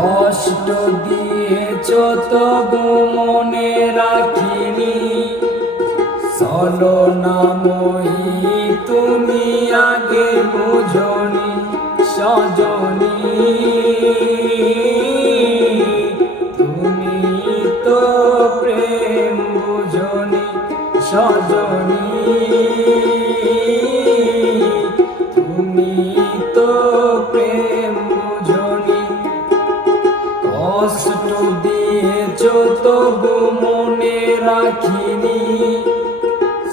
কষ্ট দিয়েছ তবু মনে রাখিনি, ছলনাময়ী তুমি আগে বুঝনি সজনী। তুমি তো প্রেম বুঝনি সজনী, তুমি তো প্রেম বুঝনি। কষ্ট দিয়েছ তবু মনে রাখিনি,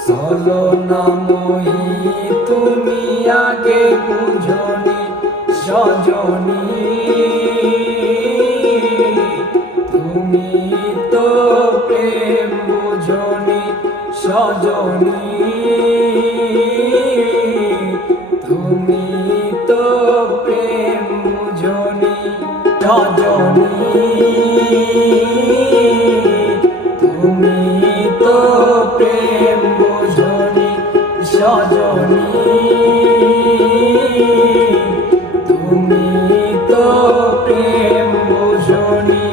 ছলনাময়ী তুমি আগে বুঝনি সজনী। তুমি তো প্রেম বুঝনি সজনী, তুমি তো প্রেম বুঝনি সজনী। তুমি তো প্রেম বুঝনি সজনী, তুমি তো প্রেম বুঝনি।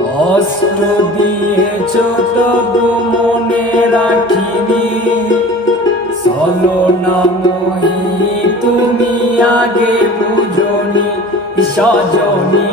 কষ্ট দিয়েছ তবু মনে রাখিনি, ছলনাময়ী তুমি আগে বুঝনি সজনী।